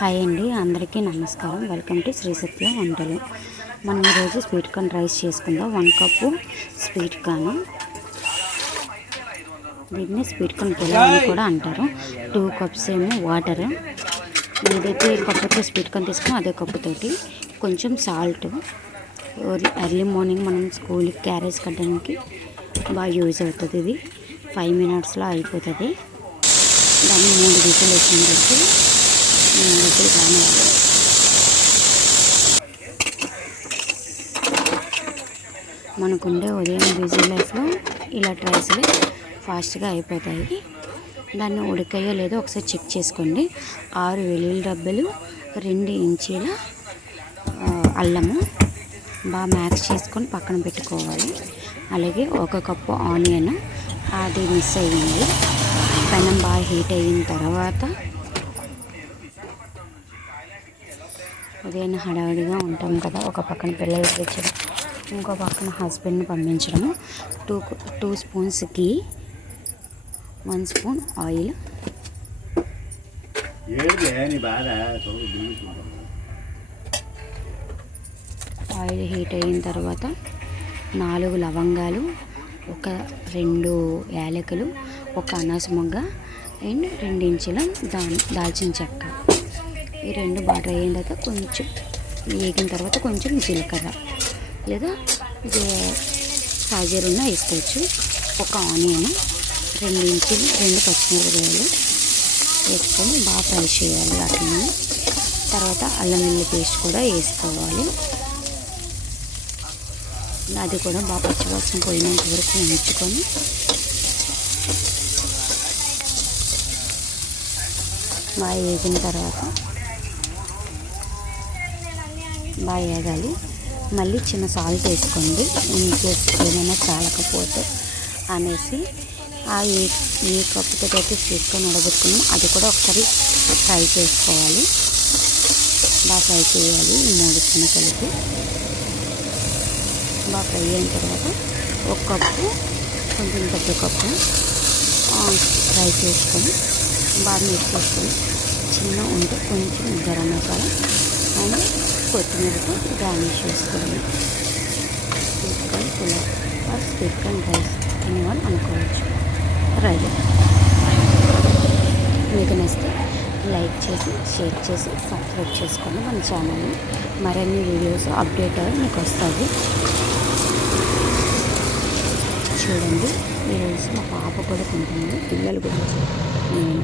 Hi అండి, అందరికీ నమస్కారం. వెల్కమ్ టు శ్రీ సత్య వంటలు. మనం ఈరోజు స్వీట్ కార్న్ రైస్ చేసుకుందాం. 1 కప్పు స్వీట్ కార్న్, దీన్ని స్వీట్ కార్న్ పులావ్ అని కూడా అంటారు. 2 కప్స్ ఏమో వాటర్, ఏదైతే కప్పుతో స్వీట్ కార్న్ తీసుకున్నా అదే కప్పుతోటి కొంచెం సాల్ట్. ఎర్లీ మార్నింగ్ మనం స్కూల్కి క్యారేజ్ కట్టడానికి బాగా యూజ్ అవుతుంది. ఇది 5 మినిట్స్లో అయిపోతుంది. దాన్ని 3 విజిల్ వేసిన తర్వాత మనకుండే ఉదయం బిజీ లైఫ్లో ఇలా ట్రైస్లు ఫాస్ట్గా అయిపోతాయి. దాన్ని ఉడికాయో లేదో ఒకసారి చెక్ చేసుకోండి. 6 వెల్లుల్లి డబ్బలు, 2 ఇంచీల అల్లము బాగా మ్యాక్స్ చేసుకొని పక్కన పెట్టుకోవాలి. అలాగే 1 కప్పు ఆనియన్, అది మిస్ అయ్యింది. పెనం బాగా హీట్ అయిన తర్వాత ఉదయం హడావిడిగా ఉంటాం కదా, ఒక పక్కన పిల్లలు తెచ్చడం, ఇంకో పక్కన హస్బెండ్ని పంపించడము. 2 స్పూన్స్ గీ, 1 స్పూన్ ఆయిల్. ఆయిల్ హీట్ అయిన తర్వాత 4 లవంగాలు, 2 యాలకులు, 1 అనాస మొగ్గ అండ్ 2 ఇంచుల దాల్చిన చెక్క. ఈ 2 బాగా అయిన తర్వాత కొంచెం వేగిన తర్వాత కొంచెం జీలకర్ర లేదా సాజీరున్న వేసుకోవచ్చు. 1 ఆనియన్, 2 ఇంచులు, 2 పచ్చిమిరపకాయలు వేసుకొని బాగా ఫ్రై చేయాలి. అట్లనే తర్వాత అల్లం వెల్లుల్లి పేస్ట్ కూడా వేసుకోవాలి. అది కూడా బాగా పచ్చివాసన పోయినంత వరకు ఉంచుకొని బాగా వేగిన తర్వాత బాగా వేగాలి. మళ్ళీ చిన్న సాల్ట్ వేసుకోండి, ఇన్కేస్ ఏమైనా చాలకపోతే అనేసి. ఏ కప్పుతో అయితే స్వీట్ కార్న్ ఉడబెట్టుకున్నాం అది కూడా ఒకసారి ఫ్రై చేసుకోవాలి. బాగా ఫ్రై చేయాలి. ఈ 3 చిన్న కలిపి బాగా ఫ్రై అయిన తర్వాత 1 కప్పు, కొంచెం పెద్ద కప్పు రైస్ వేసుకొని బాగా మిక్స్ చేసుకొని చిన్న ఉంటే కొంచెం గరం మసాలా అండ్ కొత్తిమీరతో గార్నిష్ చేసుకోవాలి. Sweet corn pulao or sweet corn rice అనేవాళ్ళు అనుకోవచ్చు. రెడీ. మీకు నచ్చితే లైక్ చేసి, షేర్ చేసి, సబ్స్క్రైబ్ చేసుకోండి మన ఛానల్ని. మరిన్ని వీడియోస్ అప్డేట్ అయ్యి మీకు వస్తుంది. చూడండి, ఈరోజు మా పాప కూడా తింటుంది, పిల్లలు కూడా నేను